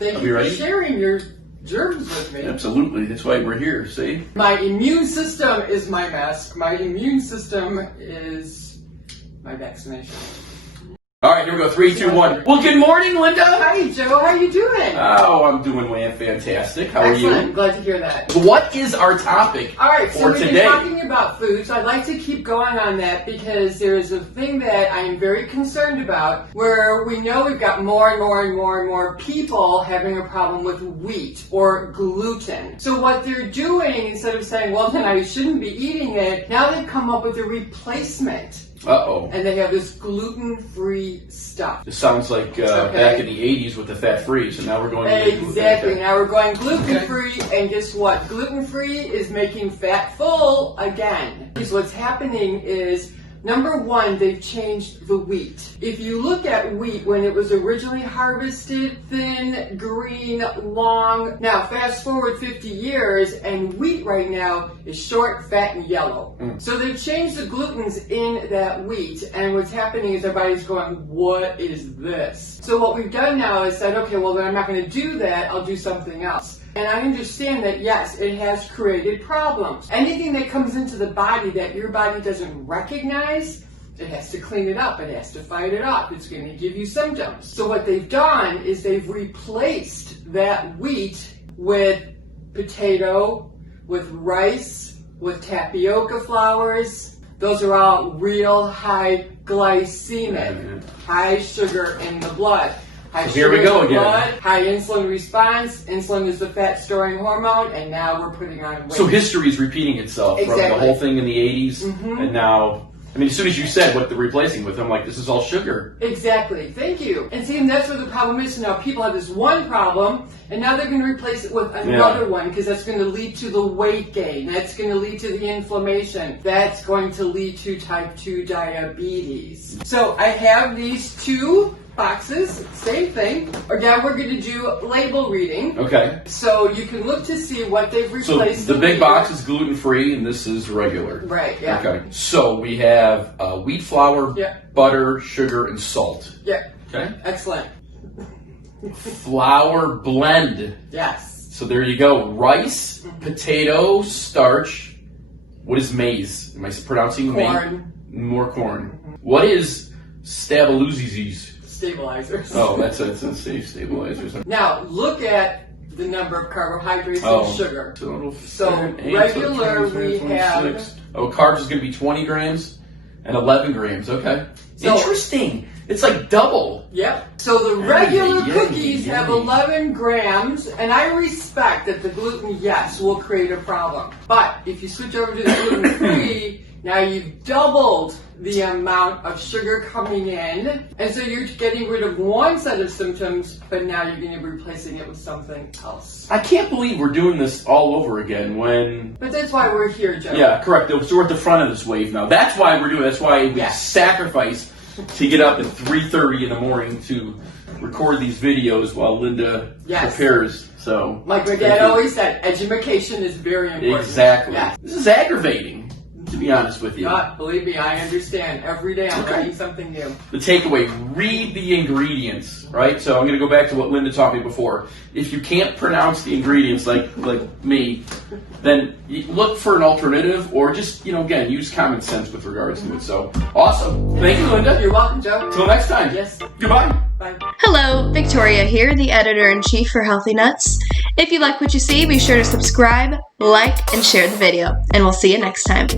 Thank you for sharing your germs with me. Absolutely. That's why we're here, see? My immune system is my mask. My immune system is my vaccination. All right, here we go. 3, 2, 1. Well, good morning, Linda. Hi, Joe. How you doing? Oh, I'm doing fantastic. How are Excellent. you? Glad to hear that. What is our topic All right, so for we've today? been talking about food, so I'd like to keep going on that because there is a thing that I am very concerned about where we know we've got more and more people having a problem with wheat or gluten. So what they're doing, instead of saying, well, then I shouldn't be eating it, now they've come up with a replacement. Uh-oh. And they have this gluten-free stuff. This sounds like back in the 80s with the fat-free, so now we're going Exactly. Now we're going gluten-free, and guess what? Gluten-free is making fat full again. So what's happening is, number one, they've changed the wheat. If you look at wheat when it was originally harvested, thin, green, long. Now fast forward 50 years and wheat right now is short, fat, and yellow. So they've changed the glutens in that wheat, and what's happening is everybody's going, what is this? So what we've done now is said, okay, well then I'm not going to do that, I'll do something else. And I understand that, yes, it has created problems. Anything that comes into the body that your body doesn't recognize, it has to clean it up. It has to fight it off. It's going to give you symptoms. So what they've done is they've replaced that wheat with potato, with rice, with tapioca flours. Those are all real high glycemic, high sugar in the blood. Here we go again. Blood, high insulin response. Insulin is the fat-storing hormone, and now we're putting on weight. So history is repeating itself from the whole thing in the 80s, and now, I mean, as soon as you said what they're replacing with, I'm like, this is all sugar. Exactly. Thank you. And see, and that's where the problem is. So now people have this one problem, and now they're going to replace it with another one, because that's going to lead to the weight gain. That's going to lead to the inflammation. That's going to lead to type 2 diabetes. So I have these two boxes, same thing. Now we're going to do label reading. Okay. So you can look to see what they've replaced. So the big box is gluten-free, and this is regular. Right, yeah. Okay. So we have wheat flour, butter, sugar, and salt. Yeah. Okay. Excellent. Flour blend. Yes. So there you go. Rice, potato, starch. What is maize? Am I pronouncing maize? Corn. More corn. What is stabilizers? Stabilizers. Oh, that's a safe stabilizers. Now, look at the number of carbohydrates and sugar. So regular we have... Oh, carbs is going to be 20 grams and 11 grams. Okay. So, interesting. It's like double. Yep. So the regular cookies have 11 grams, and I respect that the gluten, yes, will create a problem. But if you switch over to the gluten-free, now you've doubled the amount of sugar coming in, and so you're getting rid of one set of symptoms, but now you're going to be replacing it with something else. I can't believe we're doing this all over again when... But that's why we're here, Joe. Yeah, correct. So we're at the front of this wave now. That's why we're doing it. That's why we sacrifice to get up at 3:30 in the morning to record these videos while Linda prepares. So, like my dad always said, education is very important. Exactly. Yes. This is aggravating, to be honest with you. Believe me, I understand. Every day I'm learning something new. The takeaway, read the ingredients, right? So I'm going to go back to what Linda taught me before. If you can't pronounce the ingredients like me, then you look for an alternative, or just, again, use common sense with regards to it. So, awesome. Thank you, Linda. You're welcome, Joe. Till next time. Yes. Goodbye. Bye. Hello, Victoria here, the editor-in-chief for Healthy Nuts. If you like what you see, be sure to subscribe, like, and share the video, and we'll see you next time.